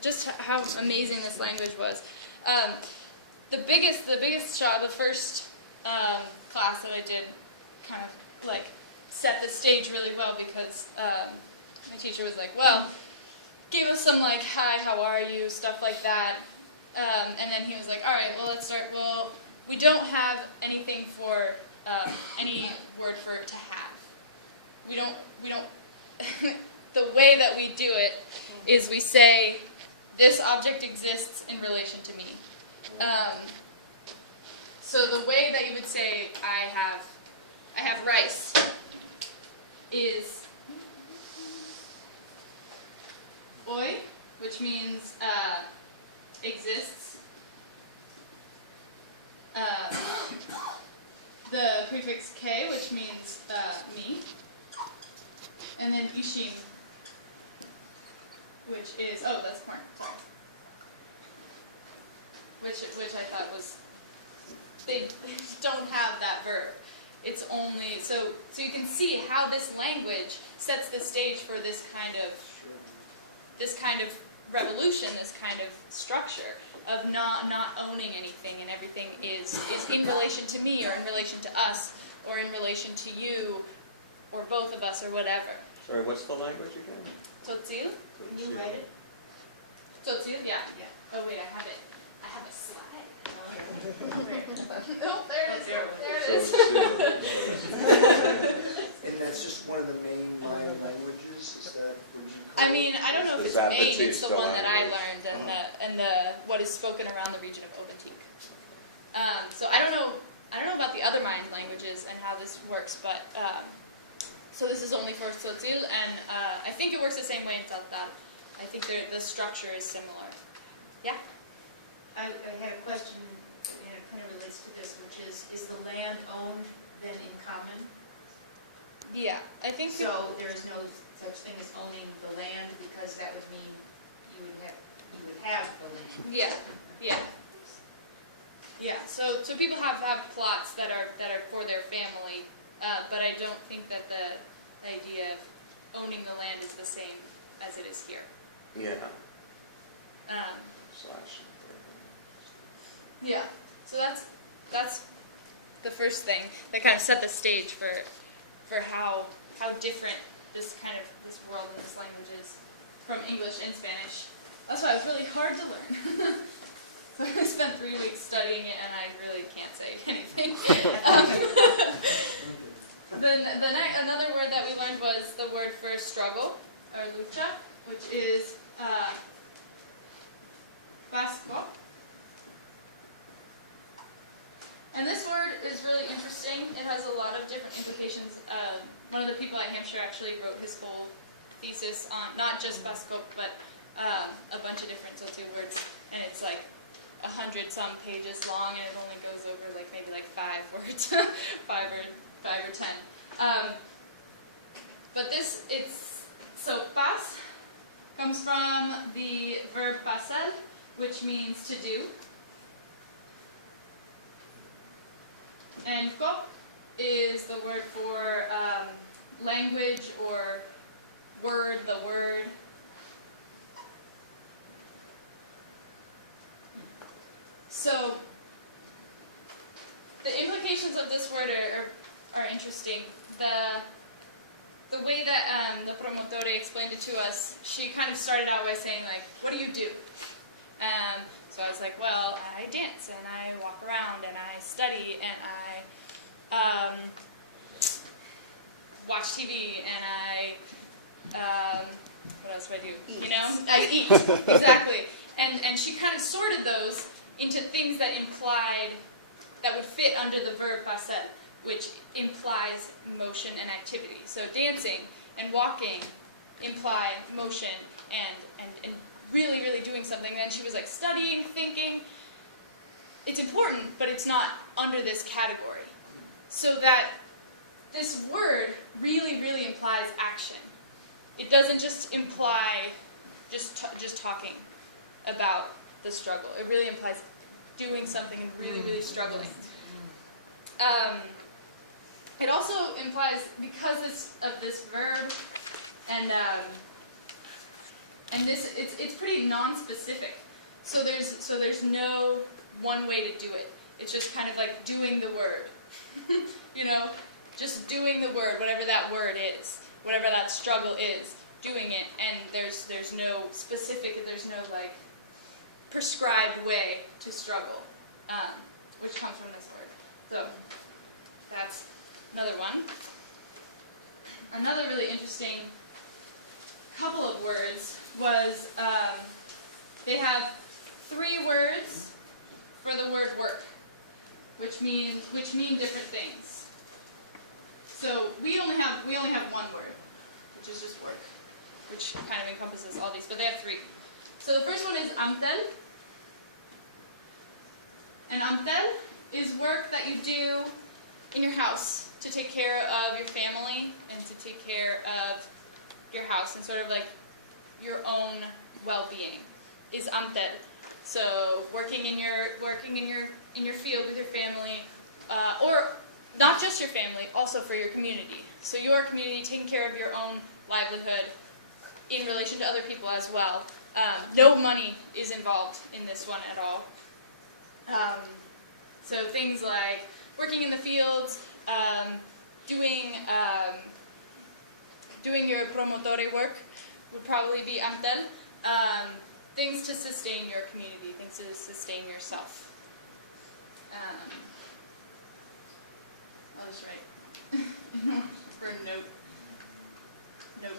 just how amazing this language was. The first class that I did kind of like set the stage really well because my teacher was like, well, gave us some like, hi, how are you, stuff like that. And then he was like, all right, well, let's start. Well, we don't have anything for any word for to have. We don't, the way that we do it is we say, this object exists in relation to me. So the way that you would say, I have rice, is oi, which means exists. The prefix k, which means me. And then ishim, which is, oh, that's corn, sorry. Which I thought was, they don't have that verb. It's only, so you can see how this language sets the stage for this kind of revolution, this kind of structure of not owning anything, and everything is in relation to me, or in relation to us, or in relation to you, or both of us, or whatever. Sorry, what's the language again? Tzotzil? Can you write it? Tzotzil, yeah. Oh wait, I have it. I have a slide. Oh, there it is. There it is. And that's just one of the main Mayan languages. Is that? I mean, I don't know if it's main. It's the one that I learned, and the what is spoken around the region of Oventique. So I don't know about the other Mayan languages and how this works, but so this is only for Tzotzil, and I think it works the same way in Taltal. I think the structure is similar. Yeah. I had a question, and it kind of relates to this, which is the land owned then in common? Yeah, I think so. There is no such thing as owning the land, because that would mean you would have the land. Yeah. So people have plots that are for their family, but I don't think that the idea of owning the land is the same as it is here. Yeah. Yeah. So that's the first thing that kind of set the stage for how different this world and this language is from English and Spanish. That's why it was really hard to learn. So I spent 3 weeks studying it, and I really can't say anything. Then another word that we learned was the word for struggle, or lucha, which is basketball. And this word is really interesting. It has a lot of different implications. One of the people at Hampshire actually wrote his whole thesis on not just basketball, but a bunch of different Tzotzil words, and it's like 100-some pages long, and it only goes over maybe 5 words, 5 or 10. But so pas comes from the verb pasar, which means to do. And ko is the word for language or word, the word. So the implications of this word are interesting. The way that the promotore explained it to us, she kind of started out by saying, what do you do? So I was like, well, I dance, and I walk around, and I study, and I watch TV, and I, what else do I do? Eat. You know? I eat, exactly. And she kind of sorted those into things that would fit under the verb pasar, which implies motion and activity. So dancing and walking imply motion and really, really doing something. And then she was like studying, thinking. It's important, but it's not under this category. So that this word really, really implies action. It doesn't just imply just talking about the struggle. It really implies doing something and really, really struggling. It also implies, because of this verb and And it's pretty non-specific. So there's no one way to do it. It's just kind of like doing the word. You know, just doing the word, whatever that word is, whatever that struggle is, doing it. And there's no specific, there's no like prescribed way to struggle, which comes from this word. So that's another one. Another really interesting couple of words was they have 3 words for the word work, which mean different things. So we only have one word, which is just work, which kind of encompasses all these, but they have 3. So the first one is amtel, and amtel is work that you do in your house to take care of your family and to take care of your house and sort of like your own well-being is amtel. So working in your field with your family, or not just your family, also for your community. So your community, taking care of your own livelihood in relation to other people as well. No money is involved in this one at all. So things like working in the fields, doing your promotore work would probably be amtel. Things to sustain your community, things to sustain yourself. I'll just write for note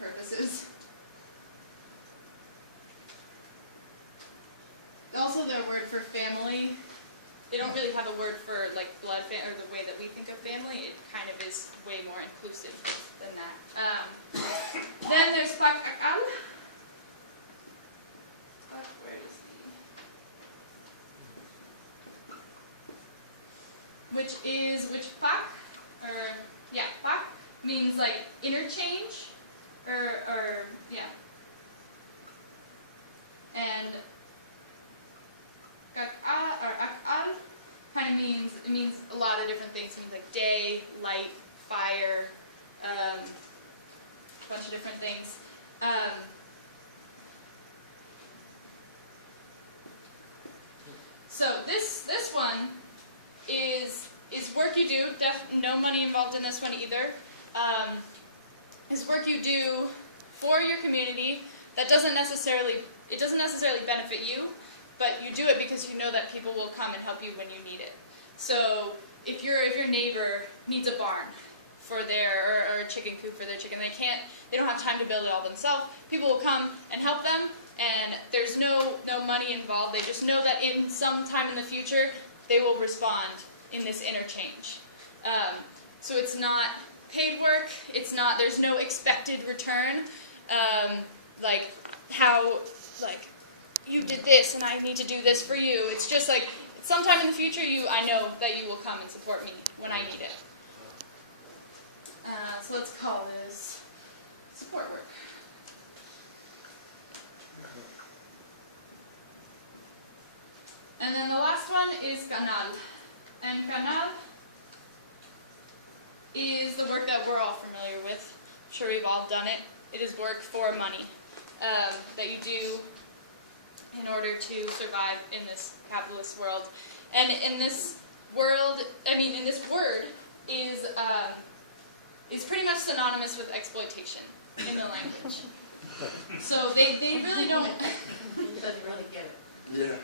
purposes. Also, their word for family, they don't really have a word for like blood or the way that we think of family. It kind of is way more inclusive than that. Then there's pakakal. Where is the? Which pak, or yeah, pak means like interchange, or yeah. And kakal or akal kind of means a lot of different things. It means like day, light, fire, a bunch of different things. So this one is work you do. No money involved in this one either. Is work you do for your community that doesn't necessarily benefit you, but you do it because you know that people will come and help you when you need it. So if your neighbor needs a barn for their or a chicken coop for their chicken, they don't have time to build it all themselves. People will come and help them. And there's no money involved. They just know that in some time in the future, they will respond in this interchange. So it's not paid work. There's no expected return. Like you did this and I need to do this for you. It's just like sometime in the future, I know that you will come and support me when I need it. So let's call this support work. And then the last one is canal. And canal is the work that we're all familiar with. I'm sure we've all done it. It is work for money that you do in order to survive in this capitalist world. And in this world, in this word is pretty much synonymous with exploitation in the language. So they really don't. Doesn't really get it. Yeah.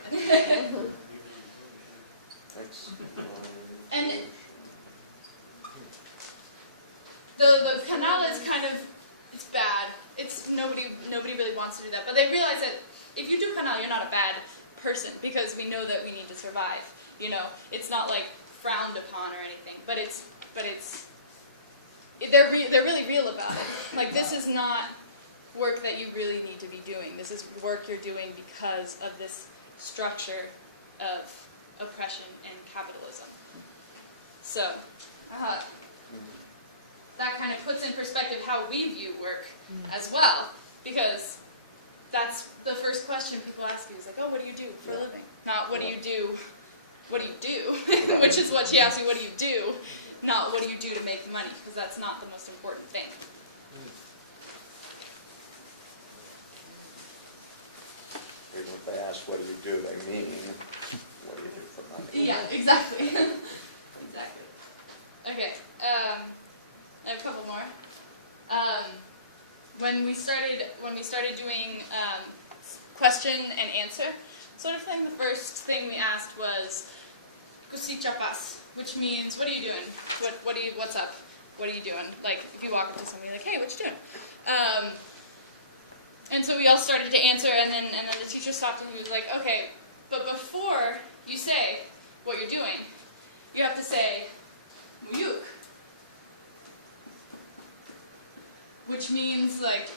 And the canal is kind of, it's bad. It's nobody really wants to do that. But they realize that if you do canal, you're not a bad person because we know that we need to survive. You know, it's not like frowned upon or anything. But they're really real about it. Like this is not work that you really need to be doing. This is work you're doing because of this structure of oppression and capitalism. So, that kind of puts in perspective how we view work as well, because that's the first question people ask you is like, oh, what do you do for a living? Not what do you do, which is what she asked me, what do you do? Not what do you do to make money, because that's not the most important thing. ask what do you do, they mean what do you do for money. Yeah, exactly. Exactly. Okay, I have a couple more. When we started doing question and answer sort of thing, the first thing we asked was "Kusichapas," which means "What are you doing? What's up? What are you doing?" Like if you walk up to somebody, like, "Hey, what you doing?" And so we all started to answer, and then the teacher stopped and he was like, "Okay, but before you say what you're doing, you have to say muyuk," which means like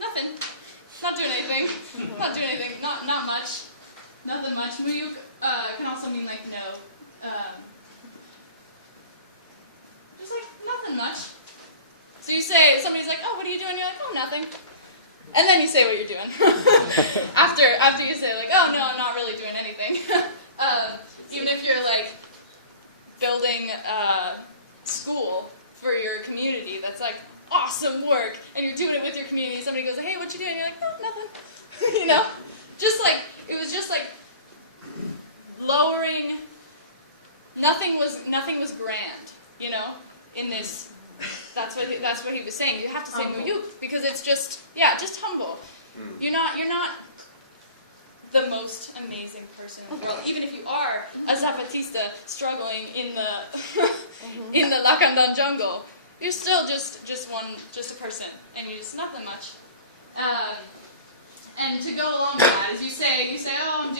nothing, not doing anything, not much, nothing much. Muyuk can also mean like no, just like nothing much. So you say, somebody's like, "Oh, what are you doing?" You're like, "Oh, nothing," and then you say what you're doing. after you say like, "Oh no, I'm not really doing anything." Even if you're like building a school for your community, that's like awesome work, and you're doing it with your community. Somebody goes, "Hey, what you doing?" You're like, "Oh, nothing." You know, just like it was just like lowering. Nothing was grand. You know, in this. That's what he was saying. You have to say muyuk because it's just humble. You're not the most amazing person in the world. Even if you are a Zapatista struggling in the in the Lacandon jungle, you're still just a person, and you're just nothing much. And to go along with that is you say, "Oh, I'm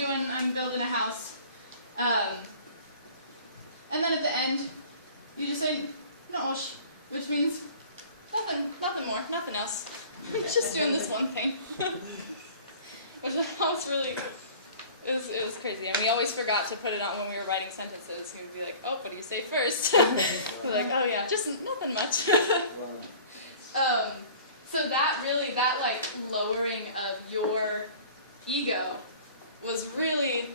building a house," and then at the end you just say "Noosh," which means nothing more, nothing else. Just doing this one thing. Which I thought was really, it was crazy. And we always forgot to put it on when we were writing sentences. We'd be like, "Oh, what do you say first?" We're like, "Oh yeah, just nothing much." So that like lowering of your ego was really,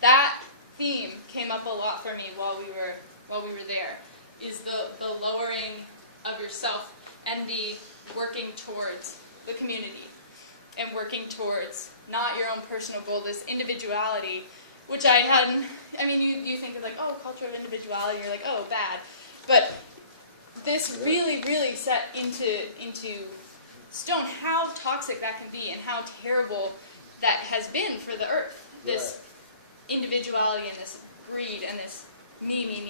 that theme came up a lot for me while we were there, is the lowering of yourself and the working towards the community and working towards not your own personal goal, this individuality, which you think of like, oh, culture of individuality, you're like, oh, bad. But this really, really set into stone how toxic that can be and how terrible that has been for the earth. This individuality and this greed and this me.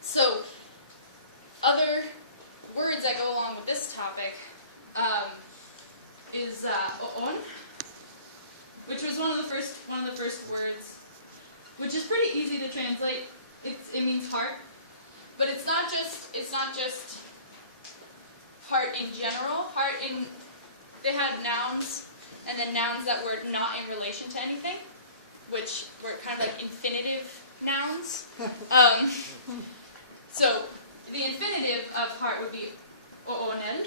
So other words that go along with this topic is o'on, which was one of the first words, which is pretty easy to translate. It means heart, but it's not just heart in general. They had nouns, and then nouns that were not in relation to anything, which were kind of like infinitive nouns. So the infinitive of heart would be o'onel.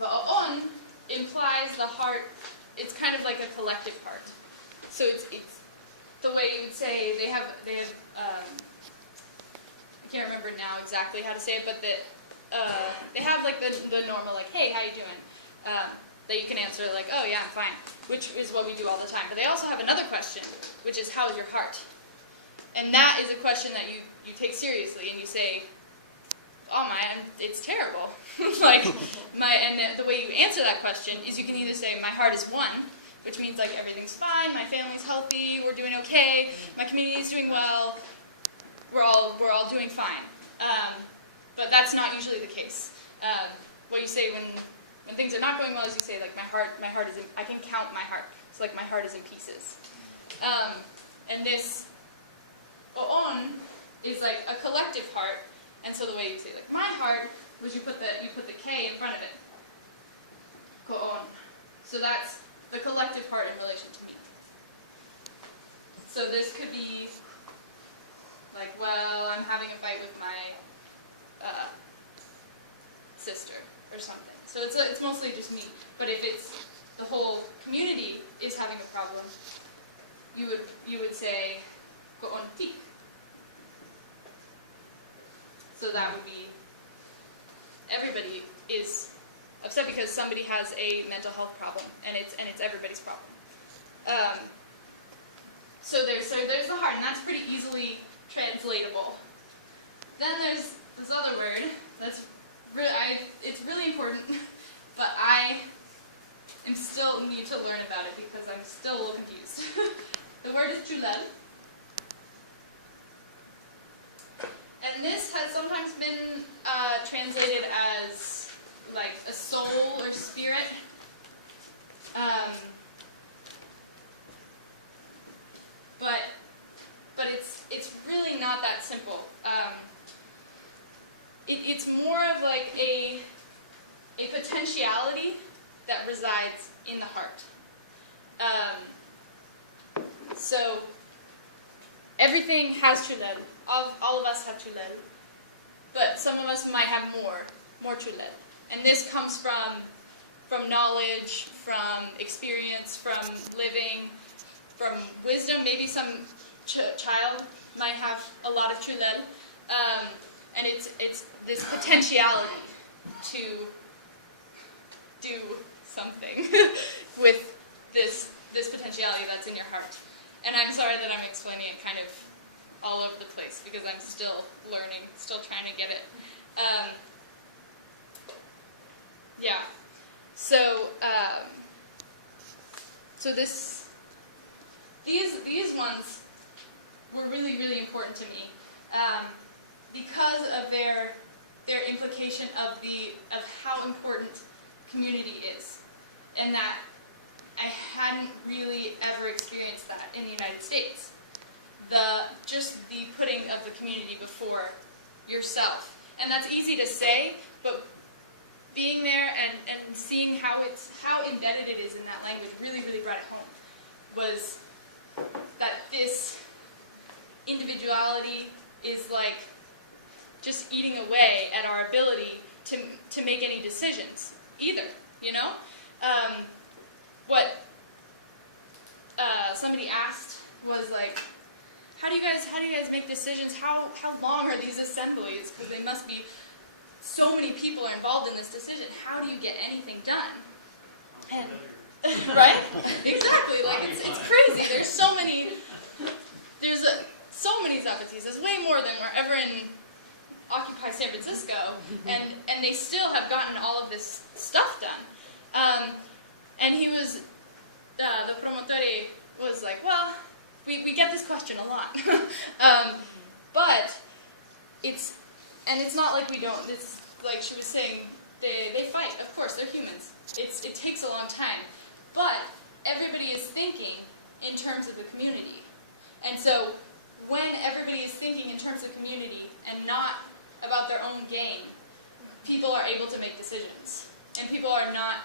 But o'on implies the heart. It's kind of like a collective heart. So it's the way you would say they have. I can't remember now exactly how to say it, but they have like the normal like, "Hey, how you doing?" That you can answer like, "Oh yeah, I'm fine," which is what we do all the time. But they also have another question, which is, "How's your heart?" And that is a question that you take seriously, and you say, "Oh man, it's terrible." And the way you answer that question is you can either say, "My heart is one," which means like everything's fine, my family's healthy, we're doing okay, my community is doing well, we're all doing fine. But that's not usually the case. What you say when things are not going well is you say like, my heart is in, I can count my heart. So like my heart is in pieces. And this o'on is like a collective heart, and so the way you say like my heart was you put the K in front of it. Ko'on. So that's the collective heart in relation to me. So this could be like, well, I'm having a fight with my sister or something. So it's mostly just me. But if it's the whole community is having a problem, you would say ko'on ti. So that would be everybody is upset because somebody has a mental health problem, and it's everybody's problem. So there's the heart, and that's pretty easily translatable. Then there's this other word that's it's really important, but I still need to learn about it because I'm still a little confused. The word is chulel. And this has sometimes been translated as like a soul or spirit. But it's really not that simple. It's more of like a potentiality that resides in the heart. So everything has chulel. All of us have chulel, but some of us might have more chulel. And this comes from knowledge, from experience, from living, from wisdom. Maybe some child might have a lot of chulel, and it's this potentiality to do something with this potentiality that's in your heart. And I'm sorry that I'm explaining it kind of all over the place because I'm still learning, still trying to get it. Yeah. So these ones were really, really important to me because of their implication of how important community is, and that I hadn't really ever experienced that in the United States. Just the putting of the community before yourself. And that's easy to say, but being there and seeing how embedded it is in that language really, really brought it home. Was that this individuality is like just eating away at our ability to make any decisions either, you know? What somebody asked was like, how do you guys make decisions? How long are these assemblies? Because they must be, so many people are involved in this decision. How do you get anything done? And right? Exactly. Like it's crazy. There's so many Zapatistas, way more than were ever in Occupy San Francisco, and they still have gotten all of this stuff done. And he was, the promotore was like, well, we get this question a lot. But it's not like we don't, it's like she was saying, they fight, of course, they're humans. It takes a long time. But everybody is thinking in terms of the community. And so when everybody is thinking in terms of community and not about their own gain, people are able to make decisions. And people are not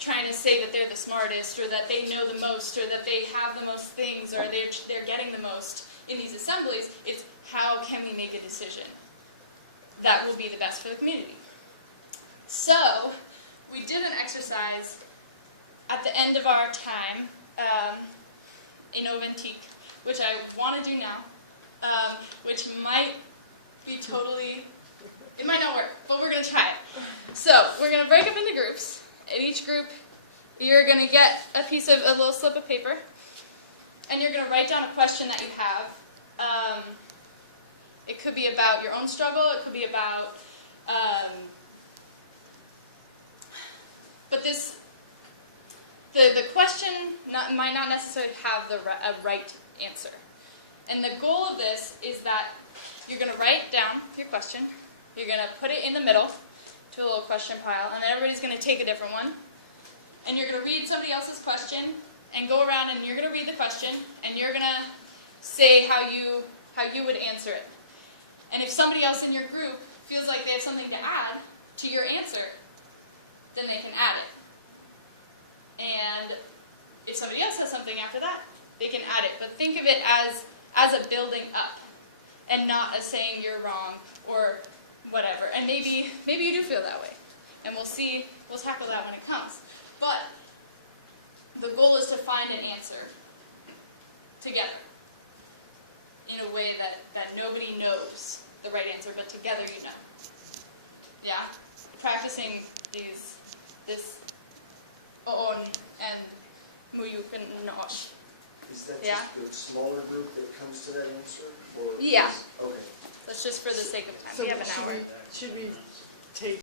trying to say that they're the smartest, or that they know the most, or that they have the most things, or they're getting the most in these assemblies. It's how can we make a decision that will be the best for the community. So we did an exercise at the end of our time in Oventique, which I want to do now, which might be totally, it might not work, but we're going to try it. So we're going to break up into groups. In each group, you're going to get a little slip of paper, and you're going to write down a question that you have. It could be about your own struggle, it could be about, but the question might not necessarily have a right answer. And the goal of this is that you're going to write down your question, you're going to put it in the middle, to a little question pile, and then everybody's going to take a different one. And you're going to read somebody else's question, and go around and you're going to read the question, and you're going to say how you would answer it. And if somebody else in your group feels like they have something to add to your answer, then they can add it. And if somebody else has something after that, they can add it. But think of it as a building up, and not as saying you're wrong or whatever. And maybe you do feel that way. And we'll tackle that when it comes. But the goal is to find an answer together in a way that nobody knows the right answer, but together you know. Yeah? Practicing the this on and Muyukan Nosh. Is that Yeah. just the smaller group that comes to that answer? Or Yeah. Okay. That's just for the sake of time. So We have an hour. should we take